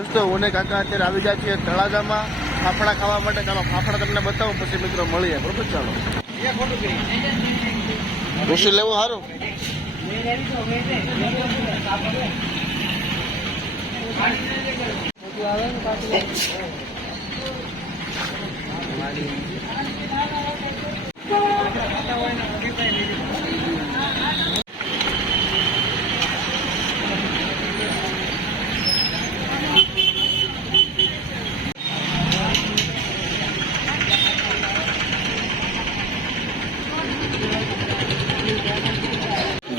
દોસ્તો ઓને કાકા અત્યારે આવી જાય છે તળાજામાં ફાફડા ખાવા માટે. ચાલો ફાફડા તમને બતાવો પછી મિત્રો મળીએ બરોબર. ચાલો ખુશી લેવું સારું.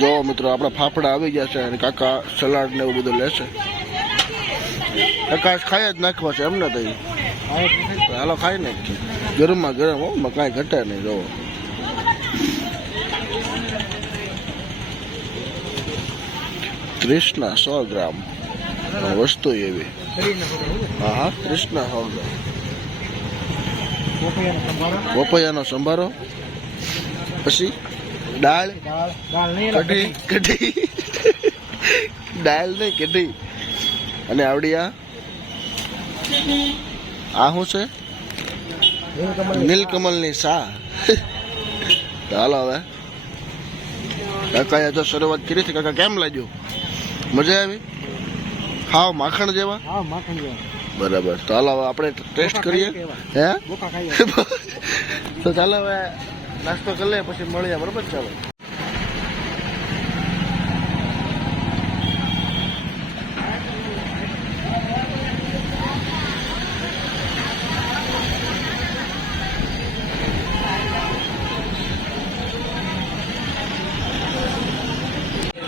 જો મિત્રો આપણા ફાફડા આવી ગયા છે અને કાકા સલાડ ને એવું બધું લેશે. કાકા ખાઈ જ નાખવા છે એમને તો હાલો ખાઈ નાખીએ ગરમમાં ગરમ. હો કાંઈ ઘટે નહીં. જોવો કૃષ્ણા 100 ગ્રામ વસ્તુ એવી. હા હા કૃષ્ણા 100 ગ્રામ. પપૈયાનો સંભારો, પછી દાળ કઢી દાળ નહીં કઢી, અને આવડી આ શું છે નીલકમલની શાહ. ચાલો હવે કાકાએ જો શરૂઆત કરી છે. કાકા કેમ લાગ્યું? મજા આવી? ખાવ માખણ જેવા? બરાબર. તો ચાલો હવે આપણે ટેસ્ટ કરીએ. હે તો ચાલો હવે નાસ્તો કરી લે પછી મળીએ બરોબર. ચાલો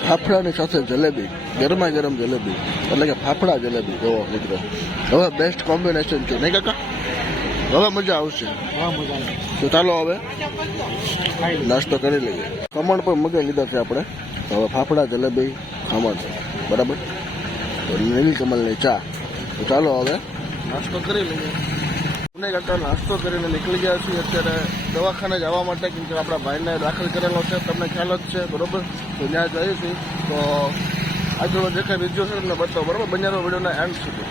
ફાફડાની સાથે જલેબી, ગરમા ગરમ જલેબી એટલે કે ફાફડા જલેબી. જોવો મિત્રો હવે બેસ્ટ કોમ્બિનેશન છે નહીં કાકા? હવે મજા આવશે. તો ચાલો હવે નાસ્તો કરી લઈએ. ખમણ પણ મગાવી લીધા છે આપણે. હવે ફાફડા જલેબી ખમણ બરાબર, નીલકમલની ચા. તો ચાલો હવે નાસ્તો કરી લઈએ. મને કાકા નાસ્તો કરીને નીકળી ગયા છીએ અત્યારે દવાખાને જવા માટે, કેમ કે આપણા ભાઈને દાખલ કરેલો છે, તમને ખ્યાલ જ છે બરોબર. તો ત્યાં જઈએ છીએ. તો આજનો જે કાંઈ વિડીયો છે તમને બતાવો બરોબર. બન્યા વિડીયોના એન્ડ સુધી.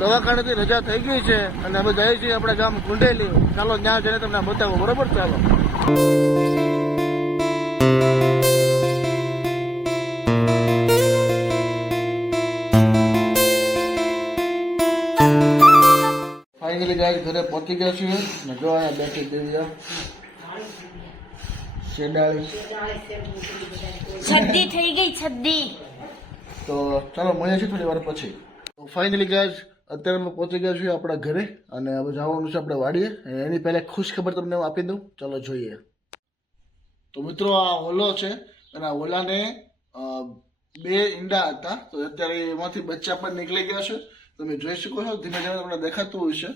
દવાખાનેથી રજા થઈ ગઈ છે અને અમે જઈએ છીએ આપણે ગામ કુંડેલી. ચાલો ત્યાં જઈને તમને બતાવો બરોબર. ચાલો ફાઇનલી ગાઈસ ઘરે પહોંચી ગયા છીએ. અને જો અહીંયા બેઠી દેવી શેડાળી છદ્દી થઈ ગઈ છદ્દી. તો ચાલો મળીએ છીએ થોડી વાર પછી. તો ફાઇનલી ગાઈસ અત્યારે અમે પહોંચી ગયા છીએ આપણા ઘરે અને હવે જવાનું છે આપણે વાડીએ. એની પહેલા ખુશ ખબર તમને હું આપી દઉં. ચાલો જોઈએ. તો મિત્રો આ ઓલો છે અને આ ઓલાને 2 ઈંડા હતા. તો અત્યારે એમાંથી બચ્ચા પણ નીકળી ગયા છે. તમે જોઈ શકો છો. ધીમે ધીમે તમને દેખાતું હોય છે.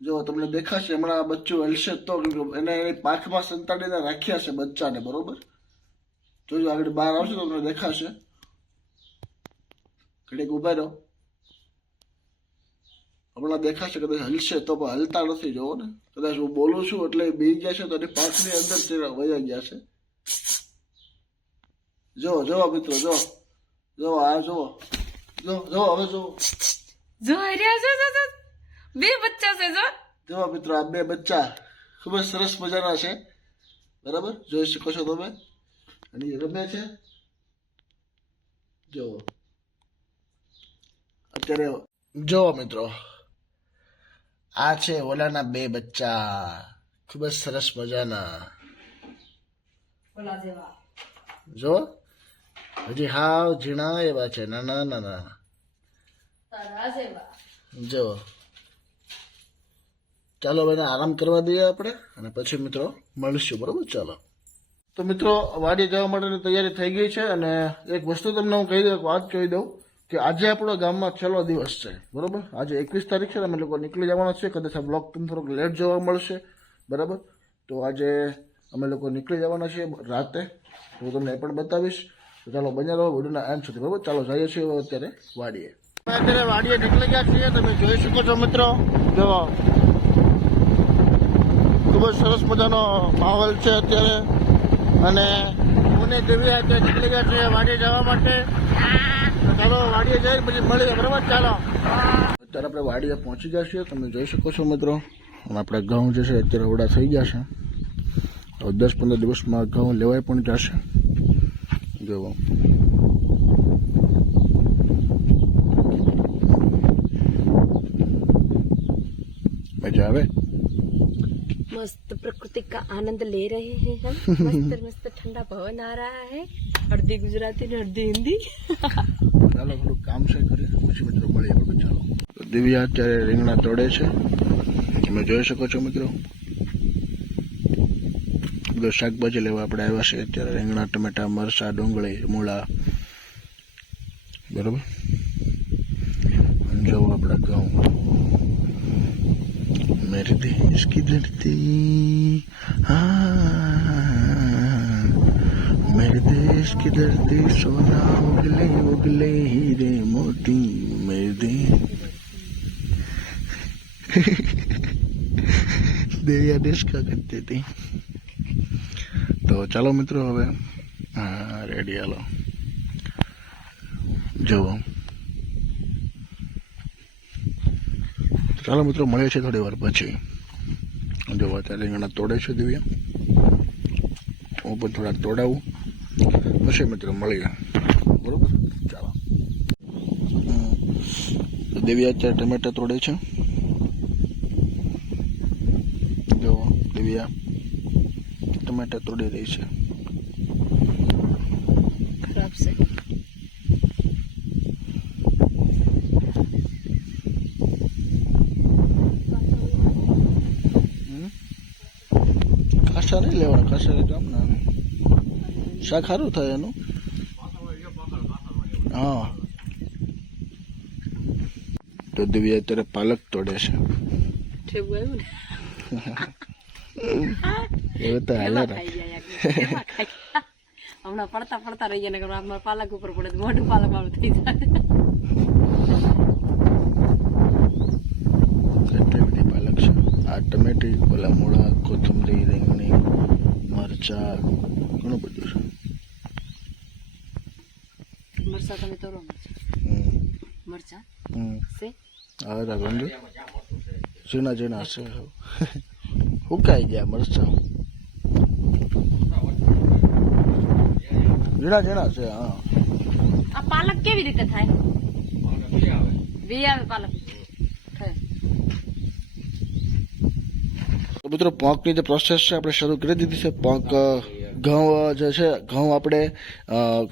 જો તમને દેખાશે હમણાં બચ્ચું હલશે તો એને એની પાંખમાં સંતાડીને રાખ્યા છે બચ્ચાને બરોબર. જોજો આગળ બહાર આવશે તો તમને દેખાશે. ઘડીક ઉભા રહો, હમણાં દેખાશે. કદાચ હલશે તો પણ હલતા નથી. જોવો ને કદાચ હું બોલું છું એટલે બી ગયા છે તો એની પાંખની અંદર વયા ગયા છે. જો જોવો મિત્રો, જો જો આ જોવો, જો જો હવે જો જો રહ્યા છે 2 બચ્ચા છે. જો મિત્રો આ 2 બચ્ચા ખૂબ જ સરસ મજાના છે બરાબર. જોઈ શકો છો તમે. અને એ રમે છે. જો અત્યારે જોવો મિત્રો આ છે ઓલાના 2 બચ્ચા ખૂબ જ સરસ મજાના. જો હજી હાવ ઝીણા એવા છે, નાના નાના. જો ચાલો એને આરામ કરવા દઈએ આપણે અને પછી મિત્રો મળીશું બરોબર. ચાલો તો મિત્રો વાડીએ જવા માટેની તૈયારી થઈ ગઈ છે. અને એક વસ્તુ તમને હું કહી દઉં, એક વાત કહી દઉં કે આજે આપણો ગામમાં છેલ્લો દિવસ છે બરોબર. આજે 21 તારીખ છે. અમે લોકો નીકળી જવાના છે. કદાચ આ બ્લોગ તમને થોડોક લેટ જોવા મળશે બરાબર. તો આજે અમે લોકો નીકળી જવાના છીએ રાતે. હું તમને એ પણ બતાવીશ. તો ચાલો બન્યા રહો વિડીયોના એન્ડ સુધી બરાબર. ચાલો જઈએ છીએ અત્યારે વાડીએ. અત્યારે વાડીએ નીકળી ગયા છીએ. તમે જોઈ શકો છો મિત્રો. જો ખૂબ જ સરસ મજાનો માહોલ છે અત્યારે. અને હું દેવી અત્યારે નીકળી ગયા છે વાડીએ જવા માટે. તો ચાલો વાડીએ જઈ પછી મળીએ, બરાબર? ચાલો અત્યારે આપણે વાડીએ પહોંચી ગયા છીએ, તમે જોઈ શકો છો મિત્રો. અને આપણા ઘઉં જે છે અત્યારે ઓડા થઈ ગયા છે. હવે 10-15 દિવસમાં ઘઉં લેવાય પણ જશે. જોવો मजा आवे. मस्त प्रकृति का आनंद ले रहे हैं हम. मस्त मस्त ठंडा पवन आ रहा है. अर्धी गुजराती ने अर्धी हिंदी. ચાલો થોડું કામ છે કરીએ પછી મિત્રો મળીએ. બરાબર? ચાલો. તો દિવ્યા અત્યારે રીંગણા તોડે છે, તમે જોઈ શકો છો મિત્રો. બધું શાકભાજી લેવા આપણે આવ્યા છે અત્યારે. રીંગણા, ટમેટા, મરચાં, ડુંગળી, મૂળા. બરોબર. જો આપણા ઘઉં. मेरे देश की धरती, हाँ मेरे देश की धरती सोना उगले उगले हीरे मोती मेरे देश. देविया देश का करती थी. તો ચાલો મિત્રો હવે હા રેડી હાલો જુઓ. ચાલો મિત્રો મળે છે થોડી વાર પછી. જો અત્યારે રીંગણા તોડે છે દિવ્યા, હું પણ થોડાક તોડાવું પછી મિત્રો મળીએ. બરોબર? ચાલો. દિવ્યા અત્યારે ટમેટા તોડે છે. જો દિવ્યા ટમેટા તોડી રહી છે. खराब से ખાસા નહીં લેવાના, ખાસા કામ ના શાક સારું થાય એનું. હા. તો દિવ્યા અત્યારે પાલક તોડે છે. ठेवू है એવું તો હાલે ને. હમણાં પડતા પડતા રહી ગયા, નકર આમાં પાલક ઉપર પડે તો મોઢું પાલક વાળું થઈ જાય. એટલી બધી પાલક છે. આ ટમેટી, ઓલા મૂળા, કોથમરી, રીંગણી, મરચા, ઘણું બધું છે. મરચા તમે તોડો. મરચા સે હવે રાખો ઝીણા ઝીણા છે. સુકાઈ ગયા મરચા, ઝીણા ઝીણા છે. હા. આ પાલક કેવી રીતે થાય? વી આવે પાલક થાય. તો મિત્રો પોંકની જે પ્રોસેસ છે આપણે શરૂ કરી દીધી છે. પોંક ઘઉં જે છે, ઘઉં આપણે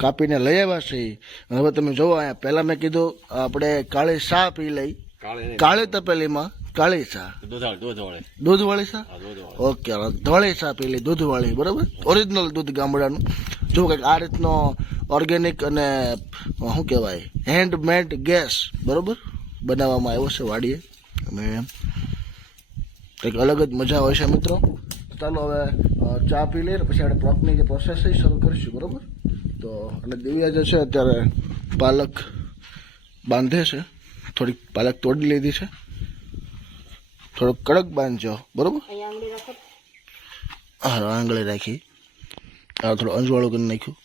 કાપીને લઈ આવ્યા છે. હવે તમે જોવો અહીંયા પહેલા મેં કીધું આપણે કાળી ચા પી લઈ. કાળી તપેલીમાં કાળી ચા, દૂધવાળી ચા. ઓકે, ધોળી ચા પી લઈ, દૂધવાળી. બરાબર? ઓરિજિનલ દૂધ ગામડાનું. જો કંઈક આ રીતનો ઓર્ગેનિક અને શું કહેવાય હેન્ડમેડ ગેસ બરાબર બનાવવામાં આવ્યો છે વાડીએ. અને કંઈક અલગ જ મજા હોય છે મિત્રો. ચાલો હવે ચા પી લઈએ, પછી આપણે પોંકની જે પ્રોસેસ છે શરૂ કરીશું. બરાબર? તો અને દિવ્યા જે છે અત્યારે પાલક બાંધે છે. થોડીક પાલક તોડી લીધી છે, થોડોક કડક બાંધજો. બરાબર? હા, આંગળી રાખી. હા, થોડું અંજવાળું કરી નાખ્યું.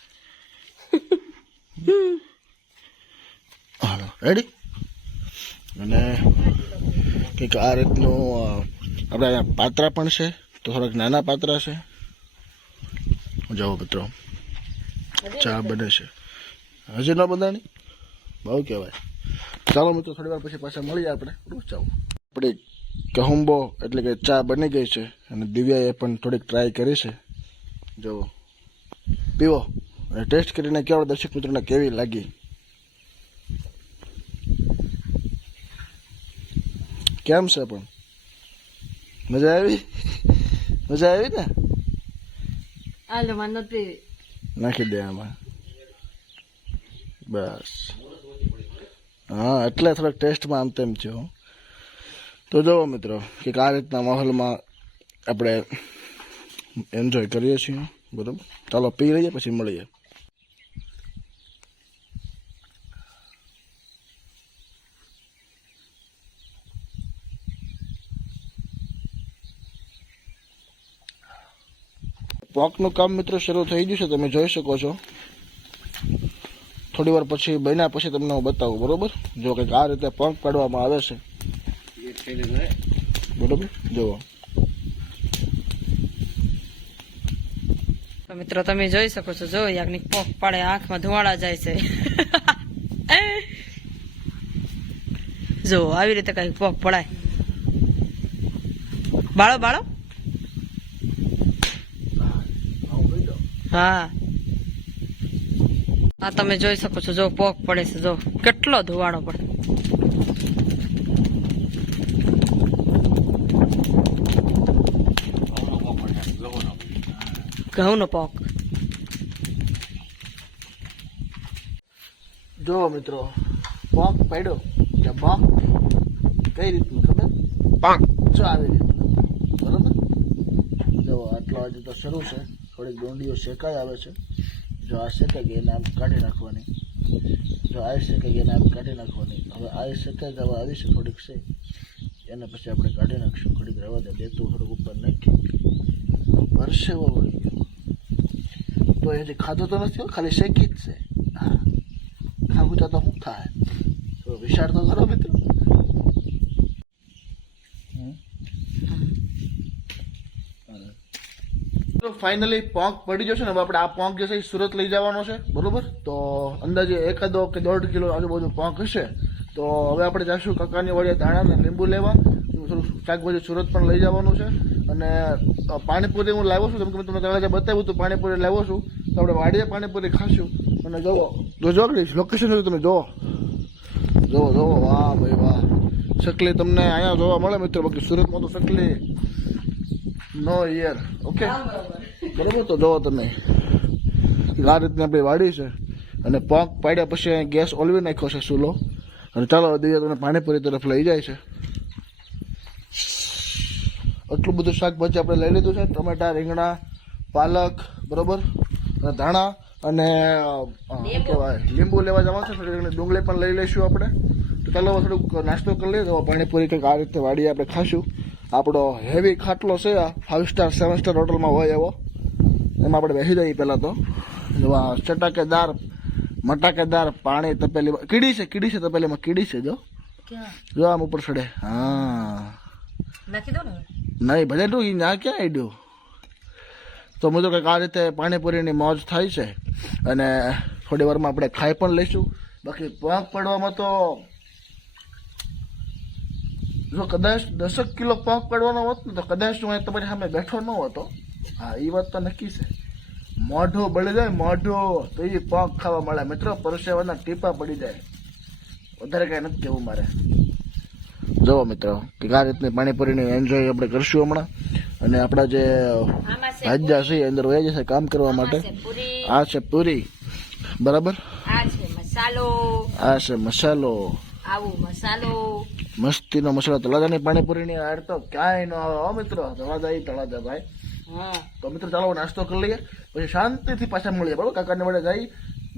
હા, રેડી. અને કંઈક આ રીતનું આપણે અહીંયા પાત્રા પણ છે, તો થોડાક નાના પાત્રા છે. જાઓ મિત્રો, ચા બને છે. હજી ન બધાની બહુ કહેવાય. ચાલો મિત્રો થોડી વાર પછી પાછા મળીએ આપણે. ચાલો. આપણે કહુંબો એટલે કે ચા બની ગઈ છે અને દિવ્યાએ પણ થોડીક ટ્રાય કરી છે. જુઓ, પીવો અને ટેસ્ટ કરીને કહેવાય દર્શક મિત્રોને કેવી લાગી. કેમ છે પણ? મજા આવી? મજા આવી ને? હાલો માં નથી નાખી દે આમાં. બસ. હા, એટલે થોડોક ટેસ્ટમાં આમ તેમ થયો. તો જુઓ મિત્રો કે આ રીતના માહોલમાં આપણે એન્જોય કરીએ છીએ. બરાબર? ચાલો પી લઈએ પછી મળીએ. પોંકનું કામ મિત્રો શરૂ થઈ ગયું છે, તમે જોઈ શકો છો. થોડી વાર પછી બન્યા પછી તમને હું બતાવું, બરોબર. જો કંઈક આ રીતે પોંક પાડવામાં આવે છે, બરોબર. જુઓ તો મિત્રો તમે જોઈ શકો છો, જો યાજ્ઞિક પોક પાડે, આંખમાં ધુવાડા જાય છે. જો આવી રીતે કઈ પોક પડાય. બાળો બાળો. હા આ તમે જોઈ શકો છો, જો પોક પડે છે, જો કેટલો ધુવાડો પડે. ઘઉંનો પોક. જો મિત્રો પોંક પાડ્યો કે પોંક કઈ રીતનું ખબર? જો આવી રીતનું, બરોબર. જો આટલો હજી તો શરૂ છે, થોડીક ડુંડીઓ શેકાઈ આવે છે. જો આ શેકાઈ ગઈ એને આમ કાઢી નાખવાની. જો આ શેકાઈ ગઈ એને આમ કાઢી નાખવાની. હવે આ શેકાઈ જવા આવી છે, થોડીક છે, એને પછી આપણે કાઢી નાખશું. થોડીક રવા દે, દેતું થોડુંક ઉપર નાખી પરસેવો વળી ગયો. તો એ હજી ખાધું તો નથી, ખાલી શેકી જ છે. હા, ખાવું તો શું થાય? તો વિચાર તો કરો મિત્રો. ફાઇનલી પોંક પડી જશે ને. હવે આપણે આ પોંક જે છે એ સુરત લઈ જવાનો છે, બરોબર. તો અંદાજે 1 કે 1.5 કિલો આજુબાજુ પોંક હશે. તો હવે આપણે જઈશું કાકાની વાડીએ ધાણા ને લીંબુ લેવા. થોડું શાકભાજી સુરત પણ લઈ જવાનું છે. અને પાણીપુરી હું લાવ્યો છું, જેમ કે મેં તમને તળાજા બતાવ્યું હતું, પાણીપુરી લાવ્યો છું. તો આપણે વાડીએ પાણીપુરી ખાશું. અને જુઓ લોકેશન તમે જુઓ, વાહ ભાઈ વાહ. શકલી તમને અહીંયા જોવા મળે મિત્રો, બાકી સુરતમાં તો શકલી નો યર. ઓકે બરોબર. તો જોવો તમે આ રીતની આપણી વાડી છે. અને પોંક પાડ્યા પછી અહીં ગેસ ઓલવી નાખ્યો છે ચૂલો. અને ચાલો દિવ્યા તમને પાણીપુરી તરફ લઈ જાય છે. આટલું બધું શાકભાજી આપણે લઈ લીધું છે, ટમેટા, રીંગણા, પાલક, બરોબર, અને ધાણા અને શું કહેવાય લીંબુ લેવા જવાનું છે. થોડી ઘણી ડુંગળી પણ લઈ લઈશું આપણે. તો ચાલો થોડુંક નાસ્તો કરી લઈએ. તો પાણીપુરી કંઈક આ રીતે વાડીએ આપણે ખાશું. આપણો હેવી ખાટલો છે, આ 5 સ્ટાર 7 સ્ટાર હોટલમાં હોય એવો. એમાં આપણે બેસી જઈએ પહેલાં તો. એવા ચટાકેદાર મટાકેદાર પાણી તપેલી, કીડી છે તપેલીમાં, કીડી છે. જો આમ ઉપર ચડે. હા નાખી દો ને. નહીં ભલે તું ના ક્યાં આડ્યું. તો મુજબ કંઈક આ રીતે પાણીપુરીની મોજ થાય છે. અને થોડી વારમાં આપણે ખાઈ પણ લઈશું. બાકી પોંક પડવામાં તો જો કદાચ 10 કિલો પોંક પડવાનો હોત ને તો કદાચ હું તમારી સામે બેઠો ન હોતો. હા એ વાત તો નક્કી છે. મોઢું બળી જાય, મોઢું તો એ પોંક ખાવા મળે મિત્રો. પરસેવાના ટીપા પડી જાય. વધારે કાંઈ નથી કહેવું મારે. જુઓ મિત્રો કે આ રીતની પાણીપુરીની એન્જોય આપણે કરશું હમણાં. અને આપણા જે ભાજ્યા છે અંદર વહી જશે કામ કરવા માટે. આ છે પૂરી, બરાબર. આ છે મસાલો. આ છે મસાલો. આવો મસાલો, મસ્તીનો મસાલો. તળાજાની પાણીપુરીની આડ તો ક્યાંય ન આવે હો મિત્રો. તળાજા ભાઈ. તો મિત્રો ચાલો નાસ્તો કરી લઈએ, પછી શાંતિથી પાછા મળીએ, બરાબર. કાકાને વડે જઈ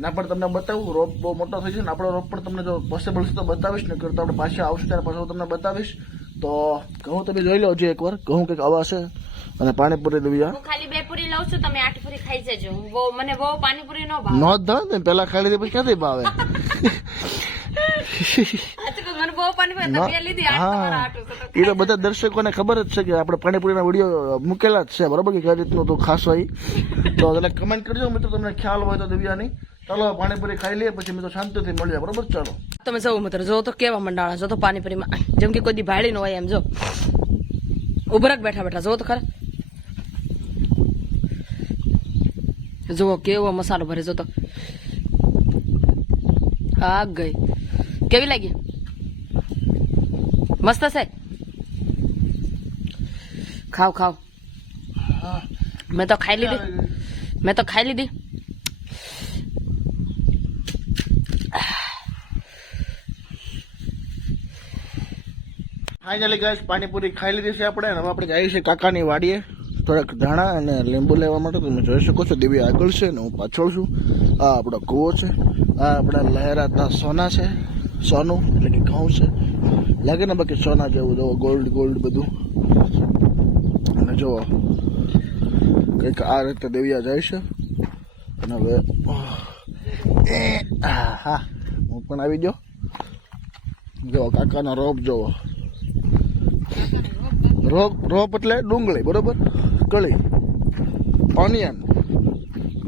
ના પણ તમને બતાવું. રોપ બહુ મોટો થઈ છે ને આપણો રોપ પણ તમને જો પોસિબલ છે તો બતાવીશ. ને કરતો આપણે પાછા આવશે ત્યારે પાછું તમને બતાવીશ. તો ઘઉં તમે જોઈ લો હજી એકવાર. ઘઉં કંઈક આવા છે. અને પાણીપુરી લેવી. હું ખાલી 2 પૂરી લઉં છું, તમે 8 પૂરી ખાઈ જજો. મને બહુ પાણીપુરી નો ભાવે. નો જ ને પેલા ખાઈ લીધી પછી ક્યાંથી ભાવે? મને બહુ પાણીપુરી તમે લીધી. હા એ તો બધા દર્શકોને ખબર જ છે કે આપણે પાણીપુરીના વિડીયો મૂકેલા જ છે, બરાબર. કે કઈ રીતનું તું ખાસ હોય તો એટલે કમેન્ટ કરજો મિત્રો તમને ખ્યાલ હોય તો દિવ્યાની. ચાલો પાણીપુરી ખાઈ લઈએ, પછી મિત્રો શાંતિથી મળીએ, બરોબર. ચાલો તમે જવું મિત્રો, જો તો કેવા મંડાણા, જો તો પાણીપુરીમાં જેમ કે કોઈ દી ભાડી નો હોય એમ. જો ઉભરાક બેઠા બેઠા જો તો ખરા. જુઓ કેવો મસાલો ભરે. જો તો આ ગઈ. કેવી લાગી? મસ્ત છે. ખાવ ખાવ. મેં તો ખાઈ લીધી. ફાઇનલી ગાઈસ પાણીપુરી ખાઈ લીધી છે આપણે. હવે આપણે જઈએ છીએ કાકાની વાડીએ થોડાક ધાણા અને લીંબુ લેવા માટે. તમે જોઈ શકો છો દિવ્યા આગળ છે ને હું પાછળ છું. આ આપણો કૂવો છે. આ આપણા લહેરાતા સોના છે. સોનું એટલે કે ઘઉં છે, લાગે ને બાકી સોના જેવું. જો ગોલ્ડ બધું. અને જુઓ કંઈક આ રીતે દેવિયા જાય છે અને હવે હા હું પણ આવી ગયો. જો કાકાનો રોપ જોવો. રોપ એટલે ડુંગળી, બરોબર, કળી, ઓનિયન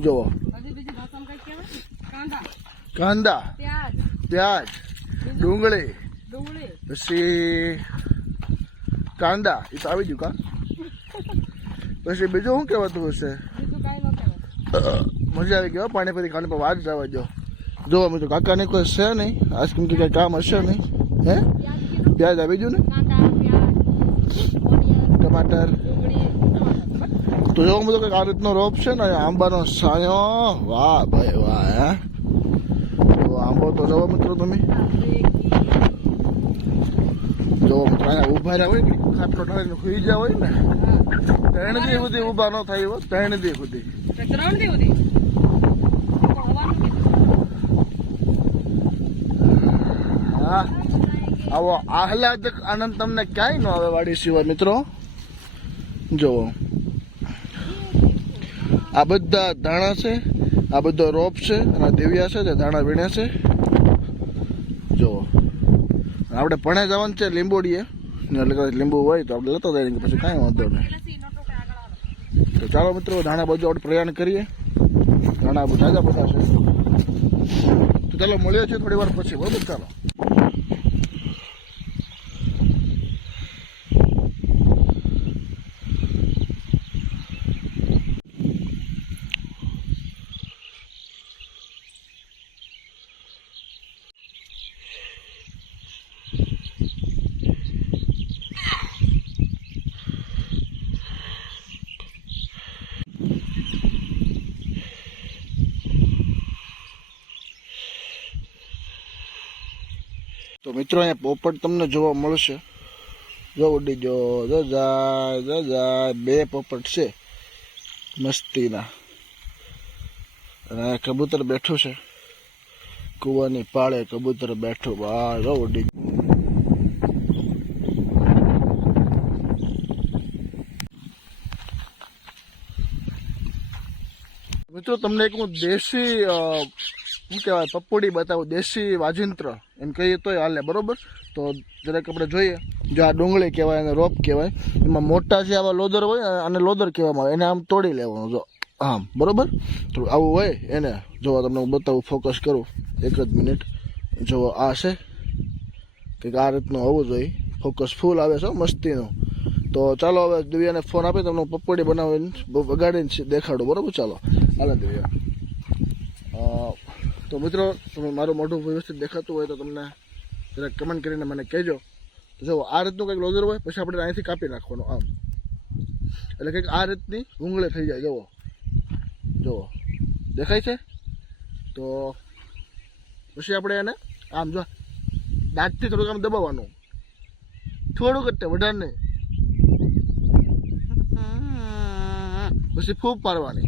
જોવો, કાંદા, પ્યાજ, ડુંગળી, પછી કાંદા, એ તો આવી ગયું કા. પછી બીજું શું કહેવાતું હશે? મજા આવી ગયો પાણીપુરી ખાવાની, પર વાત જવા જો. જોવા મિત્રો કાકાને કોઈ છે નહીં આજ, કેમ કે કઈ કામ હશે નહીં. હે પ્યાજ આવી ગયું ને, ટમાટર. તો જો બધો કંઈક આ રીતનો રોપ છે ને, આંબાનો સાયો. વાહ ભાઈ વાહ. હે આંબો તો જોવો મિત્રો તમે, જો મિત્રો અહીંયા ઉભા રહ્યા હોય ને, ખાટલો ઢાળીને સુઈ ગયા હોય ને, 3 દી સુધી ઉભા ન થાય હોય, 3 દી સુધી. હા, આવો આહલાદક આનંદ તમને ક્યાંય ન આવે વાડી સિવાય મિત્રો. જુઓ આ બધા ધાણા છે, આ બધો રોપ છે, અને દેવિયા છે જે ધાણા વીણ્યા છે. જુઓ આપણે ભણે જવાનું છે લીંબોડીએ, એટલે કદાચ લીંબુ હોય તો આપણે લેતો જાય, પછી કાંઈ વાંધો નહીં. તો ચાલો મિત્રો ધાણા બાજુ આપણે પ્રયાણ કરીએ. ધાણા તાજા બધા છે. તો ચાલો મળીએ છીએ થોડી વાર પછી, બરોબર? ચાલો. તો મિત્રો અહીંયા પોપટ તમને જોવા મળશે. જો ઉડી જો જાય 2 પોપટ છે મસ્તીના. અને કબૂતર બેઠું છે કુવાની પાળે, કબૂતર બેઠું. વાહ, જો ઉડી. મિત્રો તમને એક હું દેશી શું કહેવાય પપોડી બતાવું, દેશી વાજિંત્ર એમ કહીએ તોય હાલે, બરોબર? તો જરાક આપણે જોઈએ. જો આ ડુંગળી કહેવાય અને રોપ કહેવાય. એમાં મોટા જે આવા લોદર હોય અને લોદર કહેવામાં આવે, એને આમ તોડી લેવાનું. જો આમ, બરોબર? તો આવું હોય એને જોવા તમને હું બતાવું, ફોકસ કરું 1 જ મિનિટ. જુઓ આ છે કંઈક આ રીતનું હોવું જોઈએ. ફોકસ ફૂલ આવે છે મસ્તીનું. તો ચાલો હવે દિવ્યાને ફોન આપી તમને પપોડી બનાવીને વગાડીને દેખાડું, બરોબર? ચાલો હાલો દિવ્યા. તો મિત્રો તમે મારું મોઢું વ્યવસ્થિત દેખાતું હોય તો તમને જરાક કમેન્ટ કરીને મને કહેજો. તો જો આ રીતનું કંઈક લોદર હોય, પછી આપણે અહીંથી કાપી નાખવાનું આમ, એટલે કંઈક આ રીતની ભૂંગળી થઈ જાય. જુઓ દેખાય છે? તો પછી આપણે એને આમ જો દાંતથી થોડુંક આમ દબાવવાનું, થોડુંક જ, વધારે નહીં. પછી ફૂંક પાડવાની.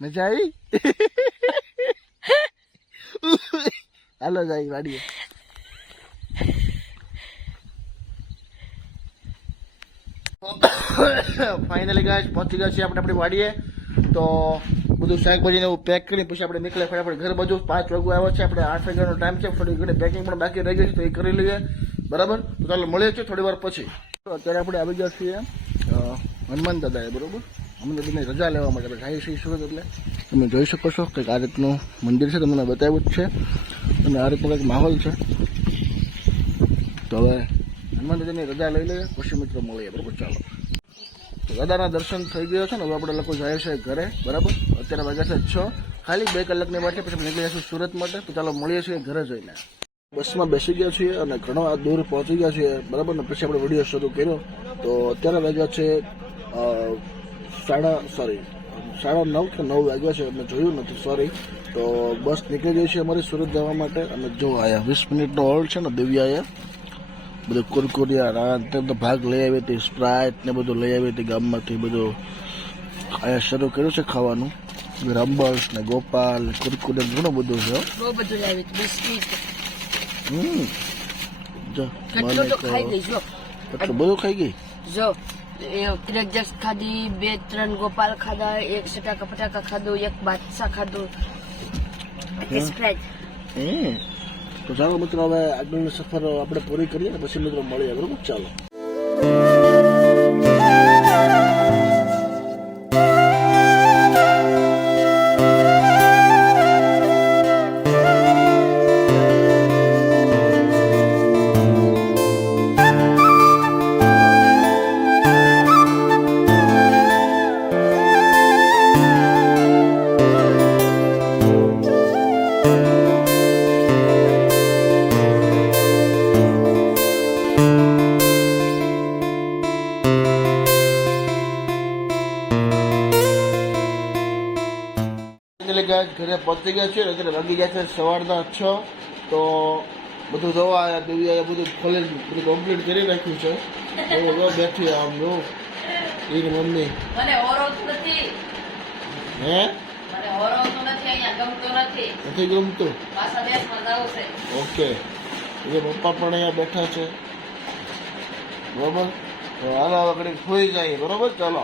મજા આવી હાલો જાય વાડીએ ફાઇનલી ગાઈસ પહોંચી ગયા છીએ આપણે આપણી વાડીએ તો બધું શાકભાજીને એવું પેક કરી પછી આપણે નીકળે ફટાફટ ઘર બાજુ 5 વાગ્યા આવ્યો છે આપણે 8 વાગ્યાનો ટાઈમ છે થોડી ઘણી પેકિંગ પણ બાકી રહી ગઈ છે તો એ કરી લઈએ બરાબર તો ચાલો મળીએ છીએ થોડી વાર પછી તો અત્યારે આપણે આવી ગયા છીએ હનુમાન દાદાએ બરોબર હનુમાન દાદાની રજા લેવા માટે આપણે જઈએ છીએ સુરત એટલે તમે જોઈ શકો છો કંઈક આ રીતનું મંદિર છે તમને બતાવ્યું જ છે અને આ રીતનો કંઈક માહોલ છે તો હવે હનુમાન દાદાની રજા લઈ લઈએ પછી મિત્રો મળીએ બરોબર ચાલો તો દાદાના દર્શન થઈ ગયા છે ને હવે આપણે લોકો જાય છે ઘરે બરાબર અત્યારે વાગ્યા છે 6 ખાલી 2 કલાકની વાર છે પછી આપણે નીકળી જઈશું સુરત માટે તો ચાલો મળીએ છીએ ઘરે જઈને બસમાં બેસી ગયા છીએ અને ઘણો દૂર પહોંચી ગયા છીએ બરાબર ને પછી આપણે વિડીયો શરૂ કર્યો તો અત્યારે વાગ્યા છે 9:30 કે 9 વાગ્યા છે મેં જોયું નથી સોરી તો બસ નીકળી ગઈ છે અમારી સુરત જવા માટે અને જો આયા 20 મિનિટનો હોલ્ડ છે ને દિવ્યાએ બધું કુરકુરિયા રાત તો ભાગ લઈ આવી હતી સ્પ્રાઇટ ને બધું લઈ આવી હતી ગામમાંથી બધું અહીંયા શરૂ કર્યું છે ખાવાનું રંબલ્સ ને ગોપાલ ને કુરકુરિયા ઘણું બધું છે બહુ બધું લાવી બિસ્કીટ જો કેટલું તો ખાઈ ગઈ જો એટલું બધું ખાઈ ગઈ જો ક્રેકજક્સ ખાધી 2-3 ગોપાલ ખાધા 1 સટાકા પટાકા ખાધું 1 બાદશાહ ખાધું સ્પ્રાઇટ તો ચાલો મિત્રો હવે આગળની સફર આપણે પૂરી કરીએ ને પછી મિત્રો મળીએ બરોબર ચાલો ઘરે પહોંચી ગયા છે અત્યારે વાગી ગયા છે સવારના 6 તો બધું જોવા દિવ્યાએ બધું ખોલી બધું કમ્પ્લીટ કરી નાખ્યું છે જો બેઠી આમ જો એની મમ્મી મને ઓરવતું નથી હે મને ઓરવતું નથી અહીંયા ગમતું નથી નથી ગમતું પાછા દેશમાં જવું છે ઓકે એ પપ્પા પણ અહીંયા બેઠા છે બરોબર તો હાલો હવે ઘડીક સુઈ જાય બરોબર ચાલો